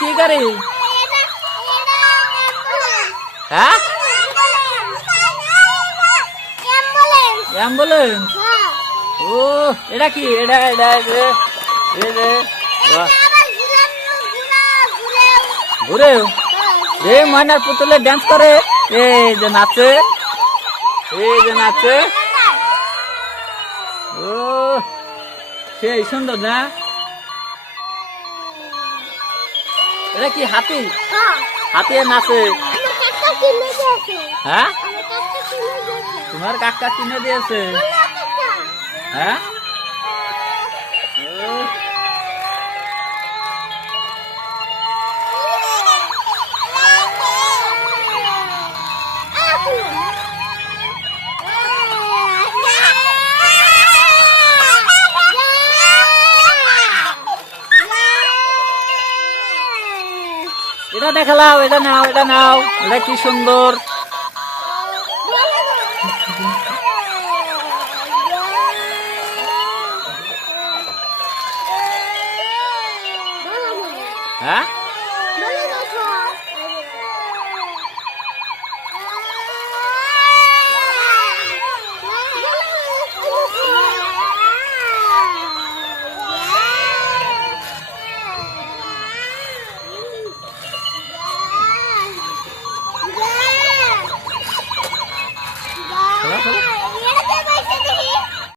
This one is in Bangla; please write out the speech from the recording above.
কি গাড়ি? হ্যাঁ, অ্যাম্বুলেন্স। ও এটা কি? এটা এটা ঘুরে রে ময়নার পুতুলে ডান্স করে। এই যে নাচে, এই যে নাচে। ও সেই সুন্দর না? এটা কি হাতি? হাতি নাচে। হ্যাঁ, তোমার কাকা কিনে দিয়েছে। হ্যাঁ, এটা দেখালাও, এটা নাও, এটা নাও। এটা কি সুন্দর। হ্যাঁ,